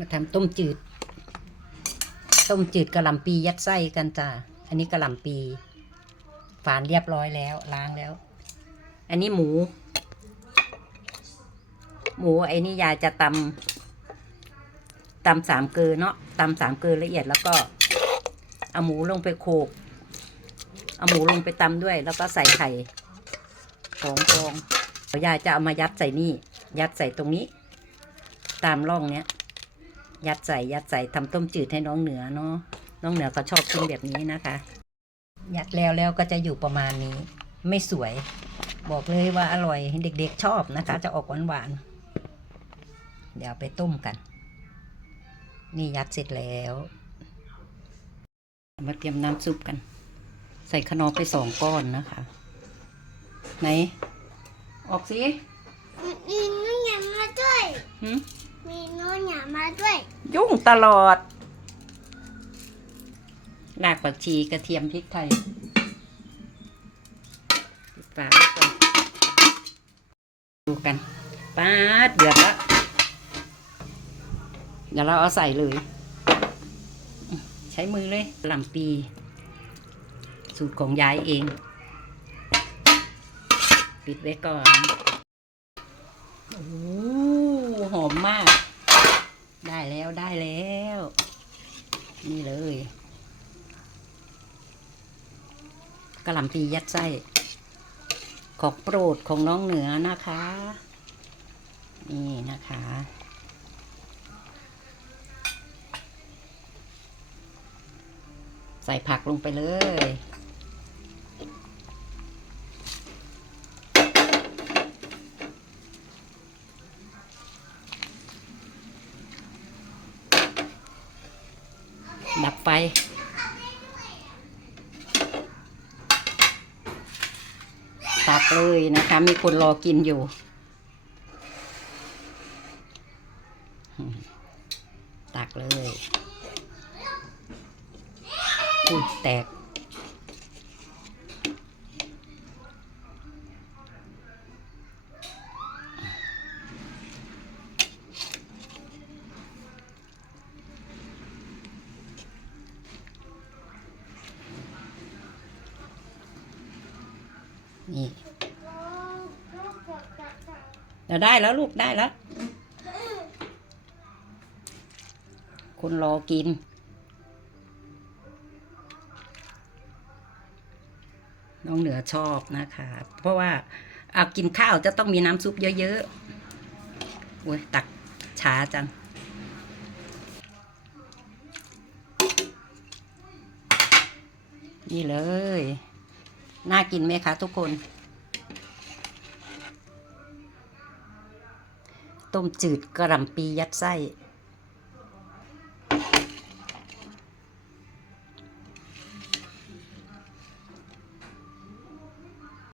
มาทำต้มจืด ต้มจืดกระหล่ำปียัดไส้กันจ้ะ อันนี้กระหล่ำปี ฝานเรียบร้อยแล้วล้างแล้ว อันนี้หมู หมูไอ้นี่ยายจะตำตำสามเกลือเนาะตำสามเกลือละเอียดแล้วก็เอาหมูลงไปโขลกเอาหมูลงไปตำด้วย แล้วก็ใส่ไข่สองฟองเดี๋ยวยายจะเอามายัดใส่นี่ ยัดใส่ตรงนี้ ตามร่องเนี้ย ยัดใส่ยัดใส่ทำต้มจืดให้น้องเหนือเนาะน้องเหนือก็ชอบกินแบบนี้นะคะ ยัดแล้วแล้วก็จะอยู่ประมาณนี้ ไม่สวย บอกเลยว่าอร่อยเด็กๆชอบนะคะ จะออกหวานๆเดี๋ยวไปต้มกัน นี่ยัดเสร็จแล้วมาเตรียมน้ำซุปกัน ใส่ขนอไปสองก้อนนะคะ ไหน ออกสิมีน้องหยามาด้วยหึมี น้องหยามาด้วย ยุ่งตลอดรากผักชีกระเทียมพริกไทยปิดฝาไว้ก่อนดูกันป้าดเดือดแล้วเดี๋ยวเราเอาใส่เลย ใช้มือเลยหลำปี สูตรของยายเอง ปิดไว้ก่อน โอ้โหหอมมาก แล้วได้แล้ว นี่เลยกระหล่ำปียัดไส้ของโปรดของน้องเหนือนะคะ นี่นะคะ ใส่ผักลงไปเลย ดับไฟ ตักเลยนะคะ มีคนรอกินอยู่ ตักเลย อุ้ยแตก นี่เดี๋ยวได้แล้วลูกได้แล้ว คนรอกิน น้องเหนือชอบนะคะ เพราะว่าเอากินข้าวจะต้องมีน้ำซุปเยอะๆโอ้ยตักช้าจังนี่เลย น่ากินไหมคะทุกคน ต้มจืดกระหล่ำปียัดไส้